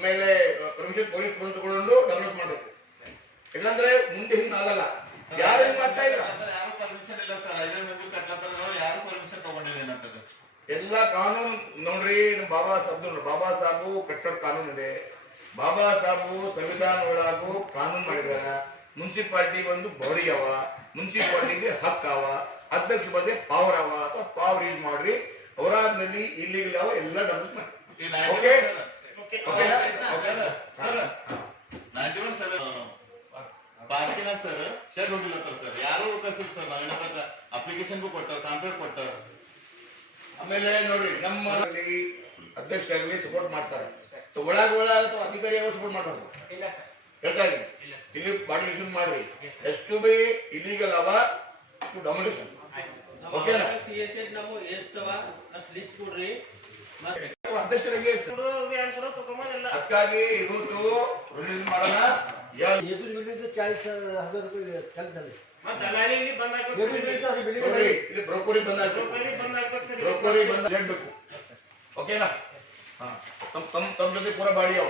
ಆಮೇಲೆ permission police ತಗೊಂಡು develop ಮಾಡಬೇಕು. ಇಲ್ಲಾಂದ್ರೆ ಮುಂದೆ ಹಿಂದೆ ಆಗಲ್ಲ. ಯಾರು ಮಾಡ್ತಾ ಇಲ್ಲ, ಯಾರು ಪರ್ಮಿಷನ್ ಇಲ್ಲ ಸರ್. 5 ಮಂದಿ ಕಟ್ಲತ್ತಾರ, ಯಾರು ಪರ್ಮಿಷನ್ ತಗೊಂಡಿಲ್ಲ ಏನಂತಾರೆ. ಎಲ್ಲ ಕಾನೂನು ನೋಡ್ರಿ. ಬಾಬಾ ಸಾಹೇಬು ಕಟ್ಟಡ ಕಾನೂನು ಇದೆ. ಬಾಬಾ ಸಾಹೇಬು ಸಂವಿಧಾನ ಒಳಗೂ ಕಾನೂನು ಮಾಡಿದಾರ. ಮುನ್ಸಿಪಾಲಿಟಿ ಒಂದು ಬಾಡಿ ಅವ, ಮುನ್ಸಿಪಾಲಿಟಿಗೆ ಹಕ್ ಅವ, ಅಧ್ಯಕ್ಷ ಬಗ್ಗೆ ಪವರ್ ಅವ. ಅಥವಾ ಪವರ್ ಯೂಸ್ ಮಾಡ್ರಿ. ಅವರಾದ್ನಲ್ಲಿ ಇಲ್ಲಿಗಲ್ ಯಾವ ಎಲ್ಲ ಡೆವಲಪ್ ಮಾಡಿ. ಓಕೆ ಪಾರ್ಕಿನ ಸರ್ ಶೆಡ್ ಹೊಡಿಲತ್ತಾರ ಸರ್. ಯಾರು ಕಳ್ಸಿದ್ರು ಸರ್. ನಾವೇನ ಅಪ್ಲಿಕೇಶನ್ ಕೊಟ್ಟಾರ, ಕಾಂಟ್ರಾಕ್ಟ್ ಕೊಟ್ಟಾರ. ಆಮೇಲೆ ನೋಡ್ರಿ ನಮ್ಮಲ್ಲಿ ಅಧ್ಯಕ್ಷ ಆಗಲಿ ಸಪೋರ್ಟ್ ಮಾಡ್ತಾರೆ. ಒಳಗ ಅಥವಾ ಅಧಿಕಾರಿ ಸಪೋರ್ಟ್ ಮಾಡ್ತಾರೆ. ಇಲ್ಲ ಸರ್, ಹೇಳ್ತಾಗಿ ಇಲ್ಲಿ ಬಾಡಿ ಇಶ್ಯೂ ಮಾಡ್ರಿ. ಎಷ್ಟು ಬಿ ಇಲ್ಲಿಗಲ್ ಅವ ಟು ಡಾಮಿನೇಷನ್. ಓಕೆನಾ? ಅಧ್ಯಕ್ಷರಿಗೆ ಅದಕ್ಕಾಗಿ ಇವತ್ತು ರಿಲೀಸ್ ಮಾಡೋಣ. 40,000 ರೂಪಾಯಿ ಕೆಲಸ ಇಲ್ಲಿ ಬ್ರೋಕರಿ ಬಂದ ಬ್ರೋಕರಿ ಬಂದ ಹೇಳ್ಬೇಕು. ಓಕೆನಾ? ತಮ್ಮ ಜೊತೆ ಪೂರ ಬಾಡಿ ಅವ.